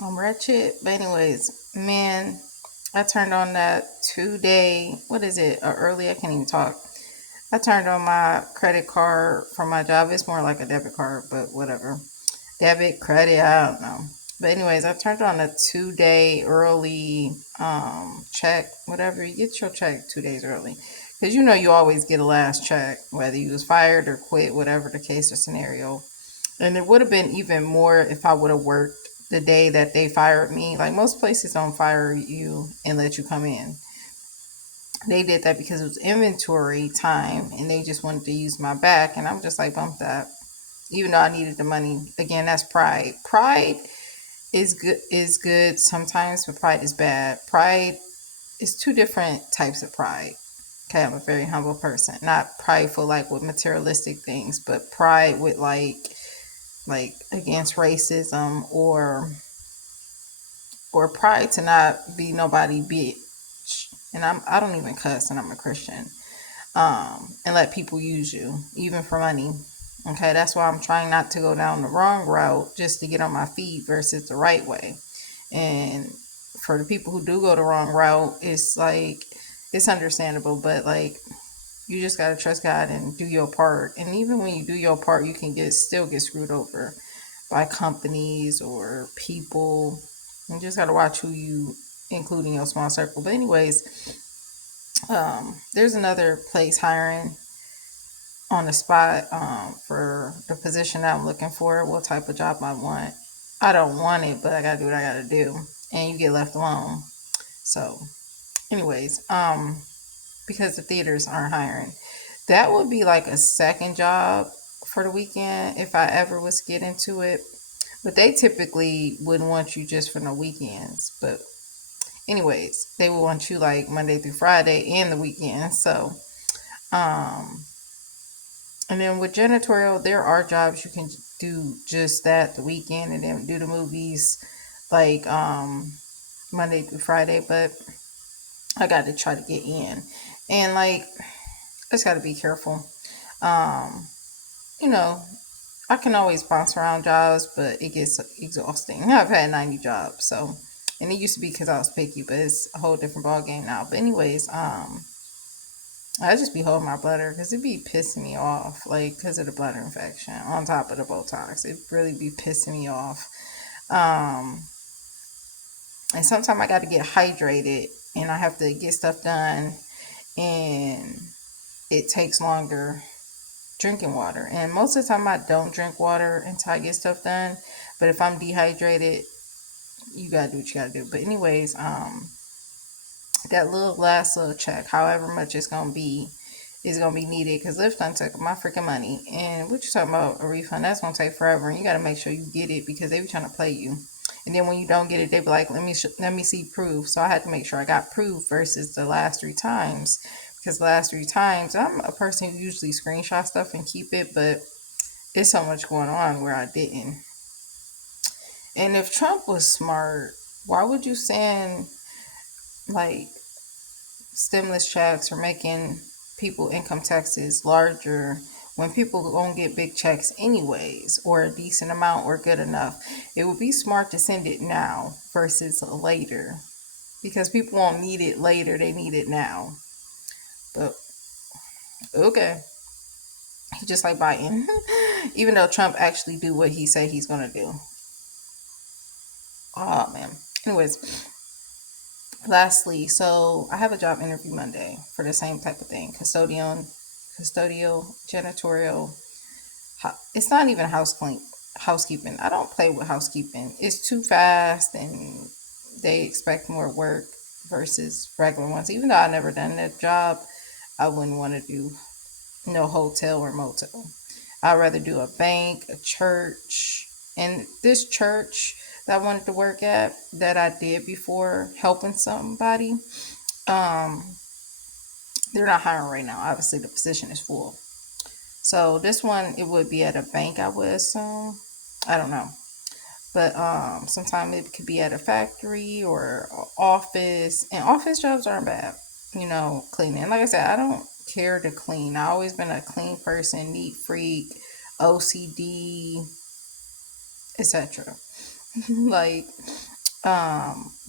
I'm wretched. But anyways, man, I turned on that 2 day. What is it? Early. I can't even talk. I turned on my credit card for my job. It's more like a debit card, but whatever. Debit, credit, I don't know. But anyways, I turned on a 2 day early check. Whatever, you get your check 2 days early. Because you know you always get a last check, whether you was fired or quit, whatever the case or scenario. And it would have been even more if I would have worked the day that they fired me. Like most places don't fire you and let you come in. They did that because it was inventory time and they just wanted to use my back. And I'm just like, bump that. Even though I needed the money. Again, that's pride. Pride is good sometimes, but pride is bad. Pride is two different types of pride. Okay, I'm a very humble person. Not prideful like with materialistic things, but pride with like against racism or pride to not be nobody bitch. And I don't even cuss and I'm a Christian. And let people use you, even for money. Okay, that's why I'm trying not to go down the wrong route just to get on my feet versus the right way. And for the people who do go the wrong route, it's like it's understandable, but like you just gotta trust God and do your part. And even when you do your part, you can get screwed over by companies or people. You just gotta watch who you include in your small circle. But anyways, there's another place hiring on the spot for the position that I'm looking for, what type of job I want. I don't want it, but I gotta do what I gotta do. And you get left alone. So, anyways, because the theaters aren't hiring. That would be like a second job for the weekend if I ever was to get into it. But they typically wouldn't want you just for no weekends. But anyways, they would want you like Monday through Friday and the weekend. So, um, and then with janitorial, there are jobs you can do just that the weekend and then do the movies like Monday through Friday. But I got to try to get in, and like I just got to be careful. Um, you know, I can always bounce around jobs, but it gets exhausting. I've had 90 jobs, so and it used to be because I was picky, but it's a whole different ball game now. But anyways, I just be holding my bladder because it be pissing me off, like because of the bladder infection on top of the Botox. It really be pissing me off. Um, and sometimes I got to get hydrated, and I have to get stuff done, and it takes longer drinking water. And most of the time, I don't drink water until I get stuff done. But if I'm dehydrated, you gotta do what you gotta do. But anyways, that little last little check, however much it's gonna be, is gonna be needed because Lyft done took my freaking money. And what you talking about a refund? That's gonna take forever, and you gotta make sure you get it because they be trying to play you. And then when you don't get it, they be like, let me see proof. So I had to make sure I got proof versus the last 3 times because the last 3 times I'm a person who usually screenshot stuff and keep it, but it's so much going on where I didn't. And if Trump was smart, why would you send like stimulus checks or making people income taxes larger when people don't get big checks anyways or a decent amount or good enough? It would be smart to send it now versus later because people won't need it later, they need it now. But okay, just like Biden. Even though Trump actually do what he say he's gonna do. Oh man. Anyways, lastly, so I have a job interview Monday for the same type of thing, custodial, janitorial. It's not even housekeeping. I don't play with housekeeping. It's too fast, and they expect more work versus regular ones. Even though I never done that job, I wouldn't want to do no hotel or motel. I'd rather do a bank, a church, and this church that I wanted to work at that I did before helping somebody. Um, they're not hiring right now. Obviously, the position is full. So this one, it would be at a bank, I would assume. I don't know, but sometimes it could be at a factory or a office. And office jobs aren't bad. Cleaning. Like I said, I don't care to clean. I always been a clean person, neat freak, OCD, etc. Like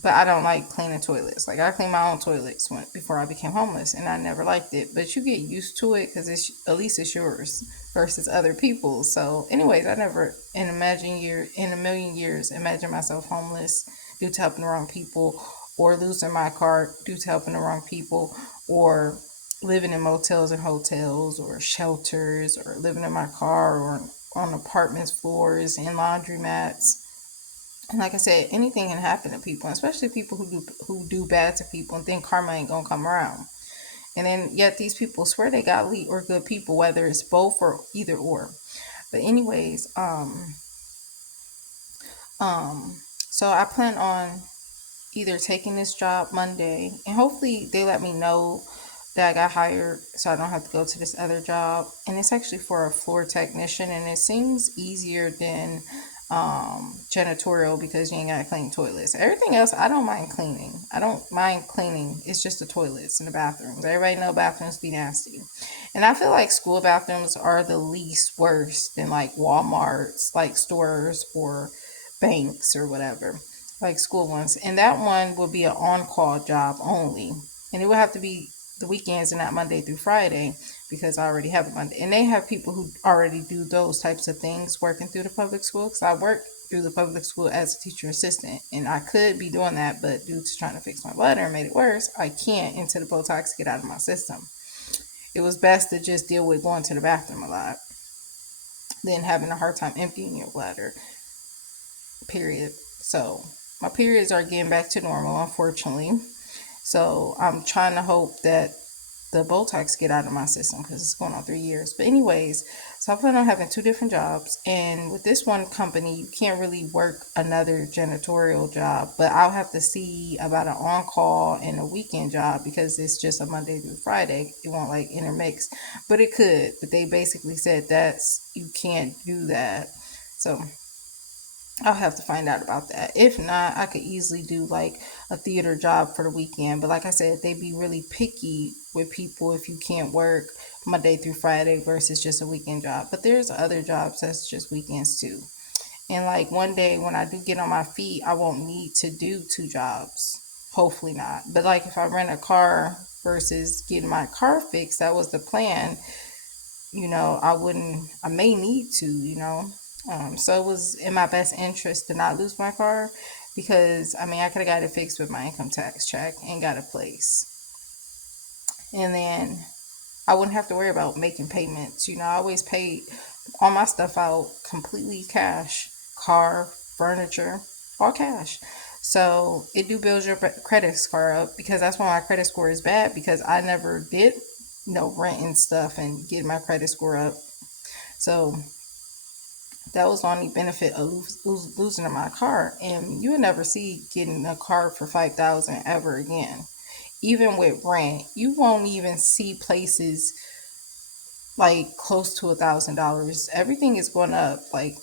But I don't like cleaning toilets. Like I clean my own toilets before I became homeless, and I never liked it. But you get used to it because it's at least it's yours versus other people's. So, anyways, I never in a million years imagine myself homeless due to helping the wrong people, or losing my car due to helping the wrong people, or living in motels and hotels or shelters, or living in my car or on apartments floors and laundromats. And like I said, anything can happen to people, especially people who do bad to people and think karma ain't gonna come around. And then yet these people swear they godly or good people, whether it's both or either or. But anyways, so I plan on either taking this job Monday, and hopefully they let me know that I got hired so I don't have to go to this other job. And it's actually for a floor technician, and it seems easier than janitorial because you ain't gotta clean toilets. Everything else I don't mind cleaning. I don't mind cleaning. It's just the toilets and the bathrooms. Everybody know bathrooms be nasty. And I feel like school bathrooms are the least worse than like Walmart's, like stores or banks or whatever, like school ones. And that one will be an on-call job only. And it will have to be the weekends and not Monday through Friday because I already have a Monday. And they have people who already do those types of things working through the public school because I work through the public school as a teacher assistant. And I could be doing that, but due to trying to fix my bladder and made it worse, I can't until the Botox get out of my system. It was best to just deal with going to the bathroom a lot than having a hard time emptying your bladder, period. So my periods are getting back to normal, unfortunately. So I'm trying to hope that the Botox get out of my system because it's going on 3 years. But anyways, so I plan on having two different jobs. And with this one company, you can't really work another janitorial job. But I'll have to see about an on-call and a weekend job because it's just a Monday through Friday. It won't like intermix. But it could. But they basically said you can't do that. So I'll have to find out about that. If not, I could easily do like a theater job for the weekend. But like I said, they be really picky with people if you can't work Monday through Friday versus just a weekend job. But there's other jobs that's just weekends too. And like one day when I do get on my feet, I won't need to do two jobs. Hopefully not. But like if I rent a car versus getting my car fixed, that was the plan. I may need to. So it was in my best interest to not lose my car because I could have got it fixed with my income tax check and got a place. And then I wouldn't have to worry about making payments. I always paid all my stuff out completely cash, car, furniture, all cash. So it do build your credit score up because that's why my credit score is bad because I never did rent and stuff and get my credit score up. So that was the only benefit of losing my car. And you would never see getting a car for 5,000 ever again. Even with rent, you won't even see places like close to $1,000. Everything is going up. Like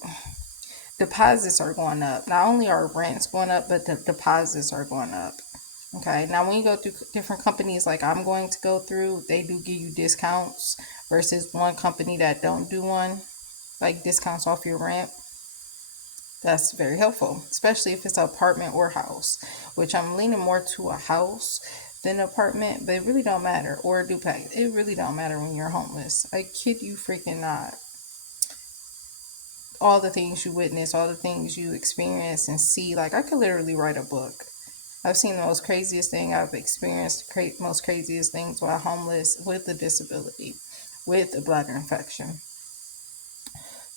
deposits are going up. Not only are rents going up, but the deposits are going up. Okay. Now, when you go through different companies like I'm going to go through, they do give you discounts versus one company that don't do one, like discounts off your rent. That's very helpful, especially if it's an apartment or house, which I'm leaning more to a house than an apartment, but it really don't matter. Or a duplex. It really don't matter when you're homeless. I kid you freaking not. All the things you witness, all the things you experience and see, like I could literally write a book. I've seen the most craziest thing. I've experienced most craziest things while homeless with a disability, with a bladder infection.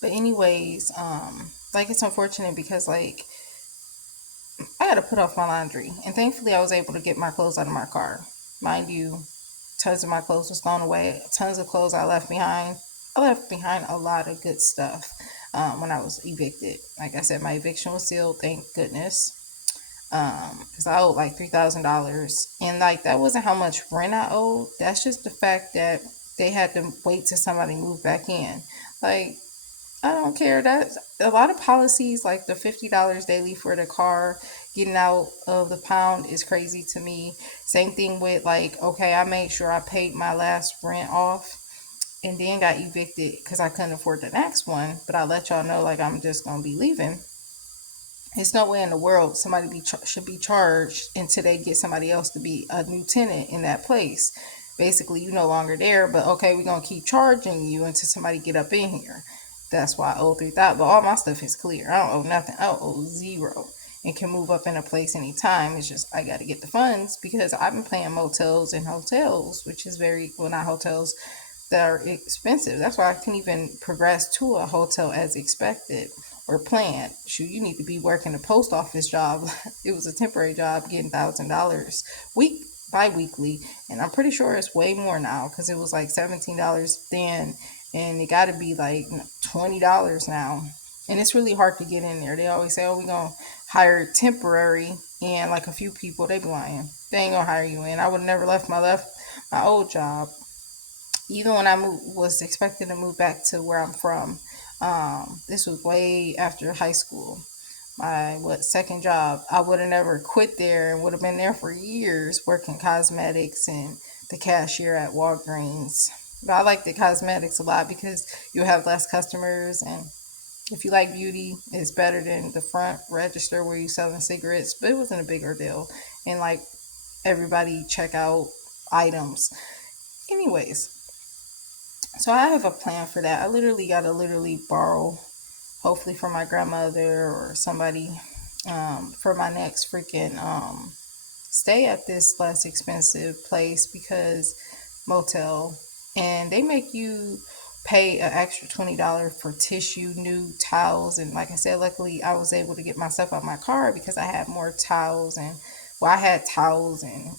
But anyways, like it's unfortunate because like I had to put off my laundry, and thankfully I was able to get my clothes out of my car. Mind you, tons of my clothes was thrown away. Tons of clothes I left behind. I left behind a lot of good stuff when I was evicted. Like I said, my eviction was sealed, thank goodness, because I owed like $3,000, and like that wasn't how much rent I owed. That's just the fact that they had to wait till somebody moved back in. Like I don't care. That a lot of policies like the $50 daily for the car getting out of the pound is crazy to me. Same thing with like, okay, I made sure I paid my last rent off and then got evicted because I couldn't afford the next one. But I let y'all know like I'm just gonna be leaving. There's no way in the world somebody should be charged until they get somebody else to be a new tenant in that place. Basically, you no longer there, but okay, we're gonna keep charging you until somebody get up in here. That's why I owe 3,000. But all my stuff is clear. I don't owe nothing. I owe zero, and can move up in a place anytime. It's just I got to get the funds because I've been playing motels and hotels, which is very well, not hotels, that are expensive. That's why I can even progress to a hotel as expected or planned. Shoot, you need to be working a post office job. It was a temporary job, getting $1,000 week bi-weekly, and I'm pretty sure it's way more now because it was like $17 then, and it got to be like $20 now. And it's really hard to get in there. They always say, "Oh, we're gonna hire temporary," and like a few people, they be lying. They ain't gonna hire you in. I would have never left my old job even when I was expecting to move back to where I'm from. This was way after high school. My second job, I would have never quit there and would have been there for years working cosmetics and the cashier at Walgreens. But I like the cosmetics a lot because you have less customers, and if you like beauty, it's better than the front register where you selling cigarettes. But it wasn't a bigger deal, and like everybody check out items. Anyways, so I have a plan for that. I literally got to literally borrow, hopefully from my grandmother or somebody, for my next freaking stay at this less expensive place because motel, and they make you pay an extra $20 for tissue, new towels, and like I said, luckily I was able to get myself out my car because I had more towels and well, I had towels and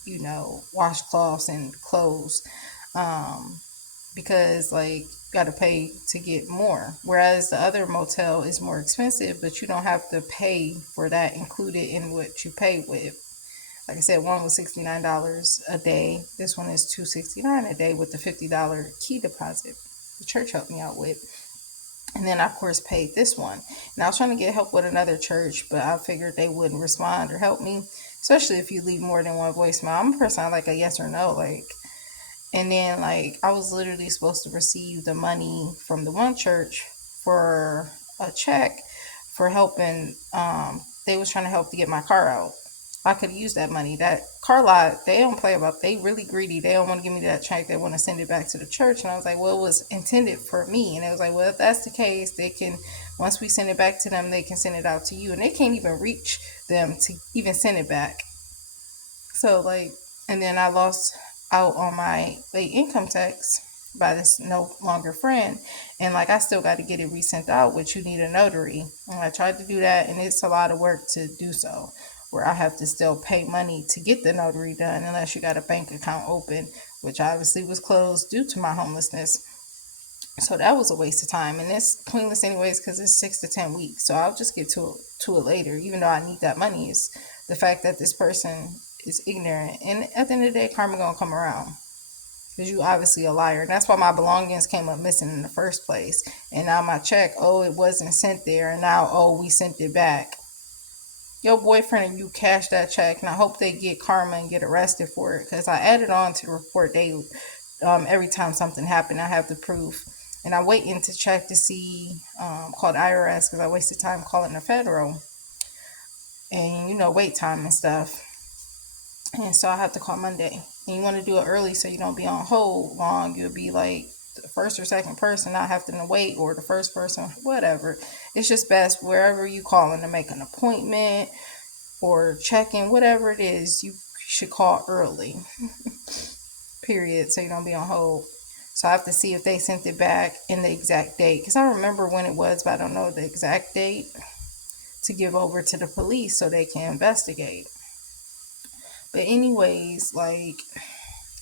washcloths and clothes. Um, because like you got to pay to get more, whereas the other motel is more expensive, but you don't have to pay for that included in what you pay with. Like I said, one was $69 a day. This one is $269 a day with the $50 key deposit the church helped me out with. And then I, of course, paid this one. And I was trying to get help with another church, but I figured they wouldn't respond or help me, especially if you leave more than one voicemail. I'm a person I like a yes or no. And then, like, I was literally supposed to receive the money from the one church for a check for helping. They was trying to help to get my car out. I could use that money. That car lot, they don't play about. They really greedy. They don't want to give me that check. They want to send it back to the church. And I was like, well, it was intended for me. And it was like, well, if that's the case, they can. Once we send it back to them, they can send it out to you. And they can't even reach them to even send it back. So like, and then I lost out on my late income tax by this no longer friend, and like I still got to get it resent out, which you need a notary. And I tried to do that, and it's a lot of work to do so, where I have to still pay money to get the notary done, unless you got a bank account open, which obviously was closed due to my homelessness. So that was a waste of time, and it's pointless anyways because it's 6 to 10 weeks. So I'll just get to it later, even though I need that money. Is the fact that this person is ignorant, and at the end of the day, karma gonna come around because you obviously a liar. And that's why my belongings came up missing in the first place. And now my check, oh, it wasn't sent there, and now oh, we sent it back. Your boyfriend and you cashed that check, and I hope they get karma and get arrested for it because I added on to the report daily. Every time something happened, I have the proof. And I'm waiting to check to see, called IRS because I wasted time calling the federal and wait time and stuff. And so I have to call Monday. And you want to do it early so you don't be on hold long. You'll be like the first or second person not having to wait, or the first person, whatever. It's just best wherever you calling to make an appointment or check in, whatever it is, you should call early. Period. So you don't be on hold. So I have to see if they sent it back in the exact date. Because I remember when it was, but I don't know the exact date to give over to the police so they can investigate. But anyways, like,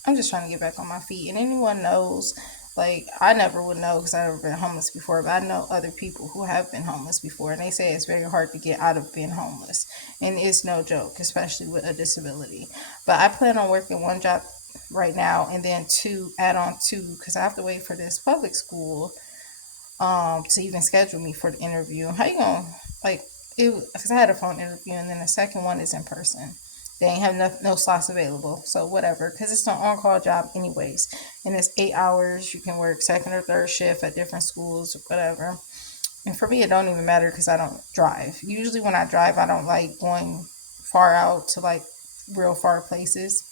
I'm just trying to get back on my feet. And anyone knows, like, I never would know because I've never been homeless before, but I know other people who have been homeless before, and they say it's very hard to get out of being homeless. And it's no joke, especially with a disability. But I plan on working one job right now and then add on two, because I have to wait for this public school to even schedule me for the interview. How you gonna, like, it, because I had a phone interview and then the second one is in person. They ain't have no slots available, so whatever, because it's an on-call job anyways, and it's 8 hours. You can work second or third shift at different schools, whatever. And for me, it don't even matter because I don't drive. Usually when I drive, I don't like going far out to like real far places.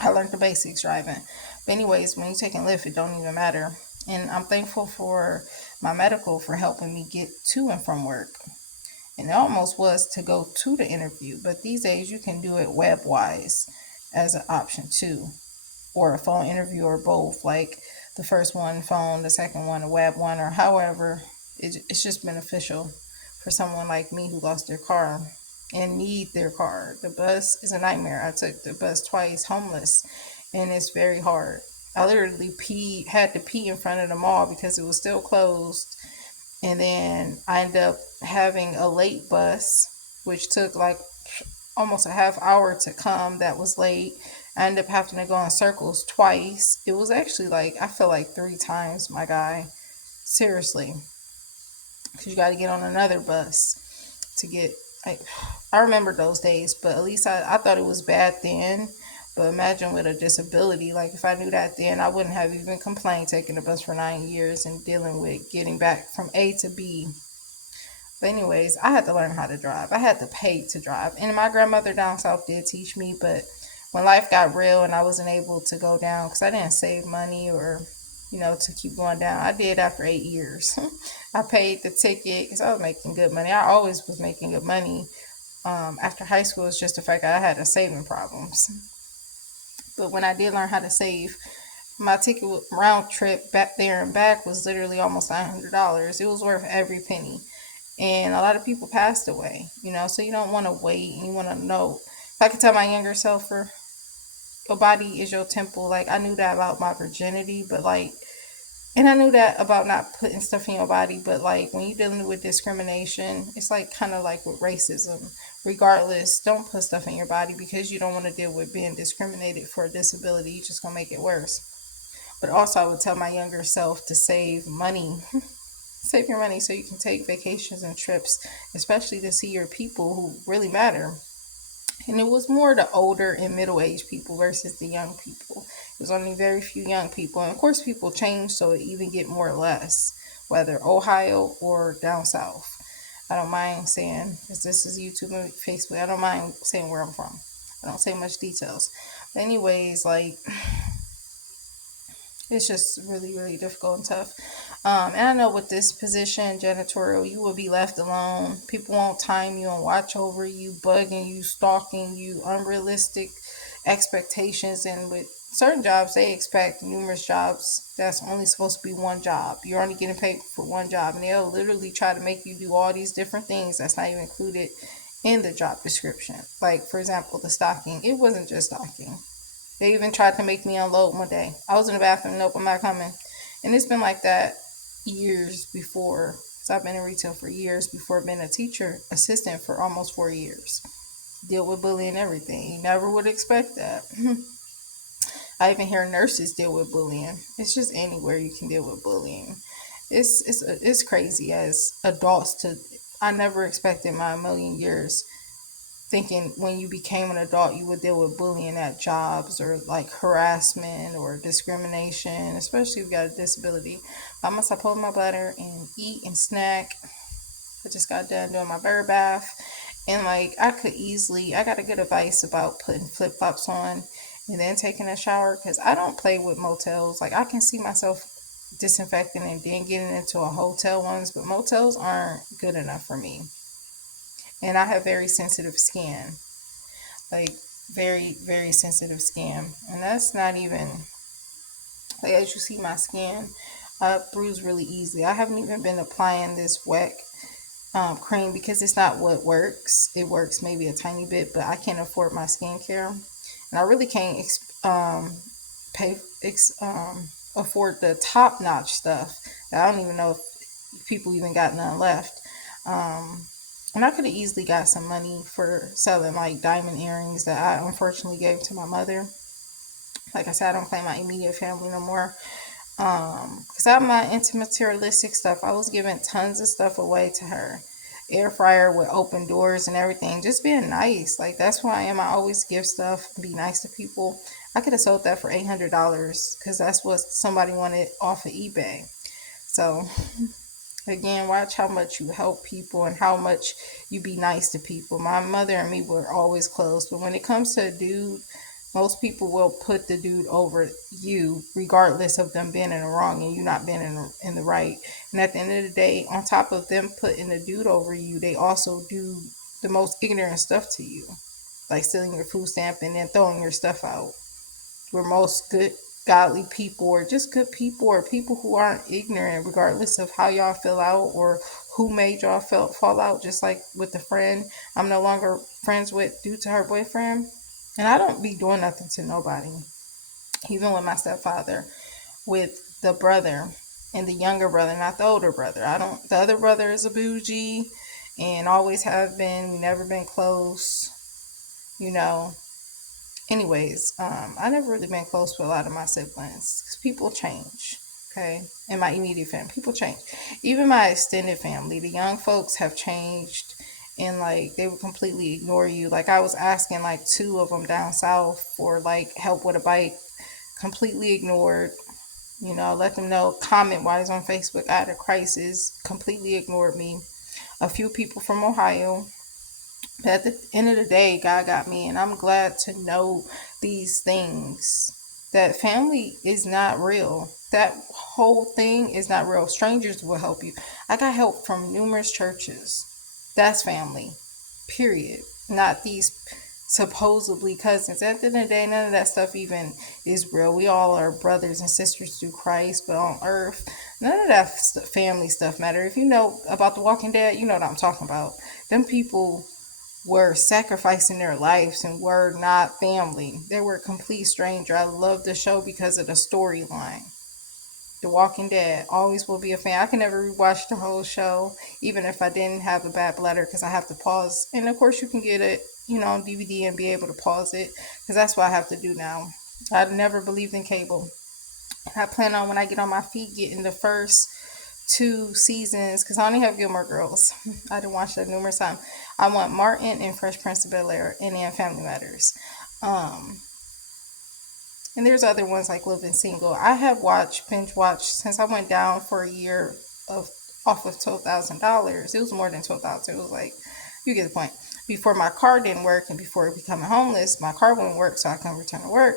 I learned the basics driving. But anyways, when you're taking Lyft, it don't even matter. And I'm thankful for my medical for helping me get to and from work. And it almost was to go to the interview. But these days you can do it web wise as an option too. Or a phone interview or both. Like the first one phone, the second one a web one, or however. It's just beneficial for someone like me who lost their car and need their car. The bus is a nightmare. I took the bus twice homeless and it's very hard. I literally had to pee in front of the mall because it was still closed. And then I ended up having a late bus, which took like almost a half hour to come. That was late. I ended up having to go in circles twice. It was actually like, I feel like three times, my guy. Seriously. Because you got to get on another bus to get, like, I remember those days, but at least I thought it was bad then. But imagine with a disability, like if I knew that then, I wouldn't have even complained taking the bus for 9 years and dealing with getting back from A to B. But anyways, I had to learn how to drive. I had to pay to drive. And my grandmother down south did teach me, but when life got real and I wasn't able to go down because I didn't save money or, to keep going down, I did after 8 years. I paid the ticket because I was making good money. I always was making good money. After high school, it's just the fact that I had a saving problems. But when I did learn how to save, my ticket round trip back there and back was literally almost $900. It was worth every penny. And a lot of people passed away, so you don't want to wait and you want to know. If I could tell my younger self, for your body is your temple, like I knew that about my virginity, but like, and I knew that about not putting stuff in your body, but like when you're dealing with discrimination, it's like kind of like with racism. Regardless, don't put stuff in your body because you don't want to deal with being discriminated for a disability. You're just going to make it worse. But also, I would tell my younger self to save money. Save your money so you can take vacations and trips, especially to see your people who really matter. And it was more the older and middle aged people versus the young people. It was only very few young people. And of course, people change, so it even get more or less, whether Ohio or down south. I don't mind saying, because this is YouTube and Facebook, I don't mind saying where I'm from. I don't say much details. But anyways, like, it's just really, really difficult and tough. And I know with this position, janitorial, you will be left alone. People won't time you and watch over you, bugging you, stalking you, unrealistic expectations. And with certain jobs, they expect numerous jobs that's only supposed to be one job. You're only getting paid for one job. And they'll literally try to make you do all these different things that's not even included in the job description. Like, for example, the stocking. It wasn't just stocking. They even tried to make me unload one day. I was in the bathroom. Nope, I'm not coming. And it's been like that years before. So I've been in retail for years before being a teacher assistant for almost 4 years. Deal with bullying and everything. You never would expect that. I even hear nurses deal with bullying. It's just anywhere you can deal with bullying. It's crazy as adults to. I never expected in my million years thinking when you became an adult you would deal with bullying at jobs or like harassment or discrimination, especially if you got a disability. I must have pulled my bladder and eat and snack. I just got done doing my bird bath. And like I got a good advice about putting flip flops on and then taking a shower because I don't play with motels. Like I can see myself disinfecting and then getting into a hotel ones, but motels aren't good enough for me. And I have very sensitive skin, like very, very sensitive skin. And that's not even, like, as you see my skin, I bruise really easily. I haven't even been applying this wet cream because it's not what works. It works maybe a tiny bit, but I can't afford my skincare. And I really can't pay, afford the top notch stuff. I don't even know if people even got none left. Um, and I could have easily got some money for selling like diamond earrings that I unfortunately gave to my mother. Like I said, I don't claim my immediate family no more. Because I have my intimate materialistic stuff. I was giving tons of stuff away to her. Air fryer with open doors and everything. Just being nice. Like that's who I am. I always give stuff and be nice to people. I could have sold that for $800 because that's what somebody wanted off of eBay. So Again, watch how much you help people and how much you be nice to people. My mother and me were always close, but when it comes to a dude, most people will put the dude over you, regardless of them being in the wrong and you not being in the right. And at the end of the day, on top of them putting the dude over you, they also do the most ignorant stuff to you, like stealing your food stamp and then throwing your stuff out. Where most good godly people or just good people or people who aren't ignorant regardless of how y'all feel out or who made y'all fall out, just like with the friend I'm no longer friends with due to her boyfriend. And I don't be doing nothing to nobody, even with my stepfather, with the brother and the younger brother, not the older brother. I don't, the other brother is a bougie and always have been. We never been close, you know. Anyways, I never really been close with a lot of my siblings because people change. Okay, in my immediate family, people change. Even my extended family, the young folks have changed, and like they would completely ignore you. Like I was asking like two of them down south for like help with a bike, completely ignored. You know, let them know comment wise on Facebook. I had a crisis, completely ignored me. A few people from Ohio, but at the end of the day, God got me, and I'm glad to know these things. That family is not real. That whole thing is not real. Strangers will help you. I got help from numerous churches. That's family, period. Not these supposedly cousins. At the end of the day, none of that stuff even is real. We all are brothers and sisters through Christ, but on earth, none of that family stuff matter. If you know about The Walking Dead, you know what I'm talking about. Them people were sacrificing their lives and were not family. They were a complete stranger. I love the show because of the storyline. The Walking Dead always will be a fan. I can never rewatch the whole show, even if I didn't have a bad bladder, because I have to pause. And of course, you can get it, you know, on DVD and be able to pause it, because that's what I have to do now. I never believed in cable. I plan on when I get on my feet getting the first two seasons because I only have Gilmore Girls. I didn't watch that numerous times. I want Martin and Fresh Prince of Bel Air and then Family Matters. Um, and there's other ones like Living Single. I have watched binge watched since I went down for a year of off of $12,000. It was more than 12,000. It was like you get the point. Before my car didn't work and before becoming homeless, my car wouldn't work, so I couldn't return to work.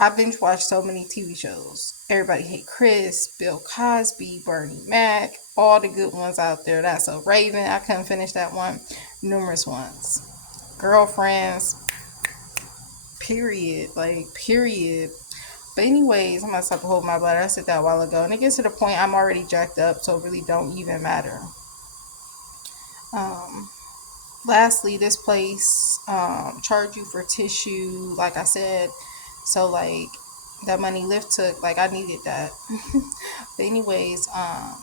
I binge watched so many TV shows. Everybody Hate Chris, Bill Cosby, Bernie Mac, all the good ones out there. That's a Raven. I couldn't finish that one. Numerous ones. Girlfriends, period. Like, period. But anyways, I'm gonna stop hold my bladder. I said that a while ago. And it gets to the point I'm already jacked up, so it really don't even matter. Um, Lastly, this place charge you for tissue, like I said. So like that money Lyft took, like I needed that. But anyways,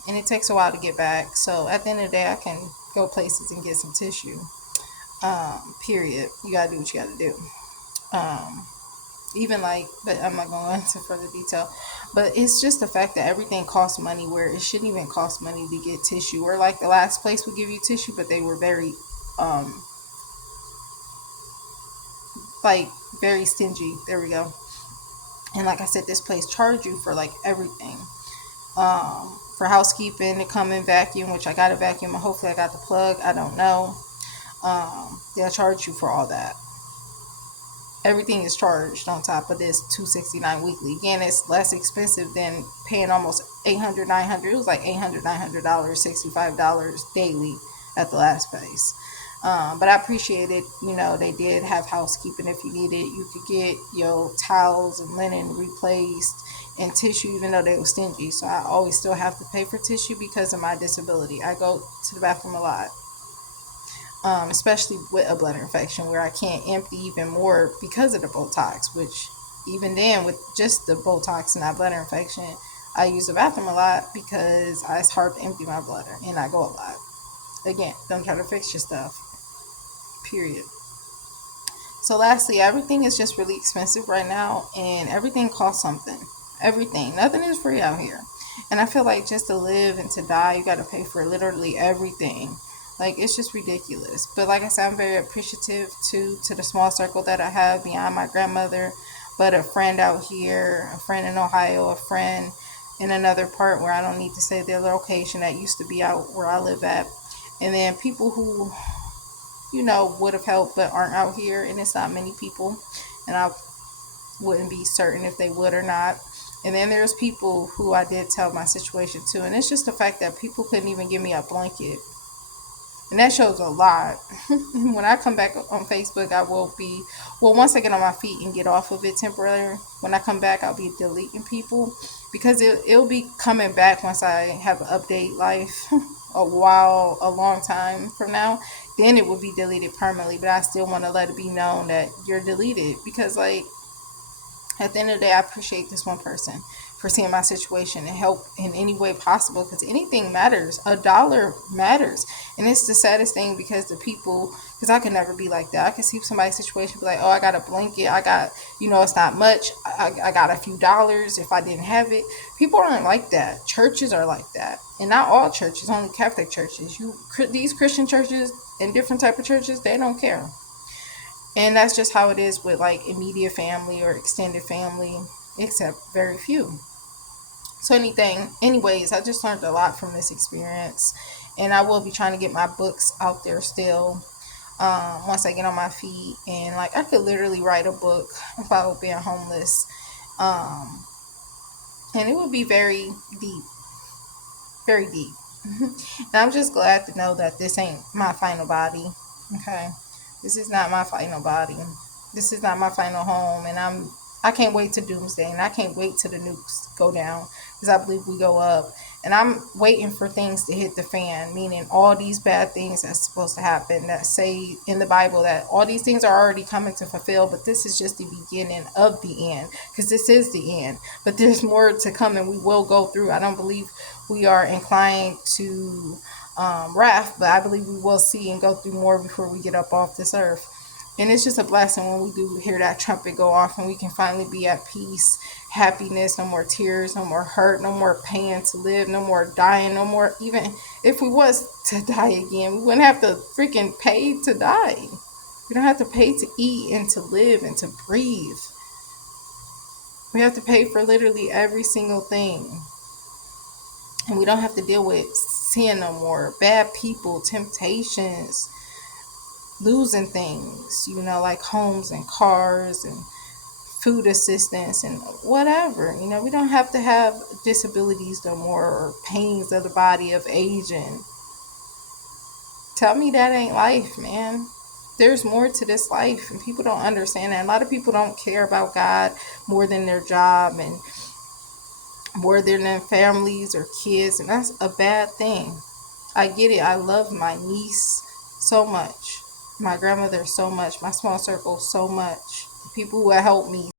and it takes a while to get back. So at the end of the day, I can go places and get some tissue. Period. You gotta do what you gotta do. Um, Even like, but I'm not going into further detail. But it's just the fact that everything costs money where it shouldn't even cost money to get tissue. Or like the last place would give you tissue, but they were very um like very stingy. There we go. And like I said, this place charge you for like everything. For housekeeping to come and vacuum, which I got a vacuum. Hopefully, I got the plug. I don't know. They'll charge you for all that. Everything is charged on top of this 269 weekly. Again, it's less expensive than paying almost 800, 900. It was like 800, $900, $65 daily at the last place. But I appreciate it. You know, they did have housekeeping if you needed. You could get your towels and linen replaced and tissue, even though they were stingy. So I always still have to pay for tissue because of my disability. I go to the bathroom a lot, especially with a bladder infection where I can't empty even more because of the Botox, which even then, with just the Botox and that bladder infection, I use the bathroom a lot because it's hard to empty my bladder and I go a lot. Again, don't try to fix your stuff. Period. So lastly, everything is just really expensive right now and everything costs something. Everything. Nothing is free out here. And I feel like just to live and to die, you got to pay for literally everything. Like it's just ridiculous. But like I said, I'm very appreciative to the small circle that I have beyond my grandmother, but a friend out here, a friend in Ohio, a friend in another part where I don't need to say their location that used to be out where I live at. And then people who, would have helped but aren't out here, and it's not many people. And I wouldn't be certain if they would or not. And then there's people who I did tell my situation to, and it's just the fact that people couldn't even give me a blanket. And that shows a lot. When I come back on Facebook, I will be, well, once I get on my feet and get off of it temporarily, when I come back, I'll be deleting people because it'll be coming back once I have an update life a long time from now. Then it will be deleted permanently, but I still want to let it be known that you're deleted because, like, at the end of the day, I appreciate this one person for seeing my situation and help in any way possible because anything matters. A dollar matters. And it's the saddest thing because the people, because I could never be like that. I could see somebody's situation, be like, oh, I got a blanket. I got, it's not much. I got a few dollars if I didn't have it. People aren't like that. Churches are like that. And not all churches, only Catholic churches. These Christian churches and different type of churches, they don't care. And that's just how it is with like immediate family or extended family, except very few. So anyways, I just learned a lot from this experience, and I will be trying to get my books out there still. Once I get on my feet, and like I could literally write a book about being homeless, and it would be very deep, very deep. And I'm just glad to know that this ain't my final body. Okay, this is not my final body. This is not my final home, and I can't wait to doomsday, and I can't wait till the nukes go down because I believe we go up. And I'm waiting for things to hit the fan, meaning all these bad things that's supposed to happen that say in the Bible that all these things are already coming to fulfill, but this is just the beginning of the end because this is the end. But there's more to come, and we will go through. I don't believe we are inclined to wrath, but I believe we will see and go through more before we get up off this earth. And it's just a blessing when we do hear that trumpet go off and we can finally be at peace, happiness, no more tears, no more hurt, no more pain to live, no more dying, no more, even if we was to die again, we wouldn't have to freaking pay to die. We don't have to pay to eat and to live and to breathe. We have to pay for literally every single thing. And we don't have to deal with sin no more, bad people, temptations, losing things, like homes and cars and food assistance and whatever. We don't have to have disabilities no more or pains of the body of aging. Tell me that ain't life, man. There's more to this life, and people don't understand that. A lot of people don't care about God more than their job and more than their families or kids, and that's a bad thing. I get it. I love my niece so much, my grandmother so much, my small circle so much, the people who have helped me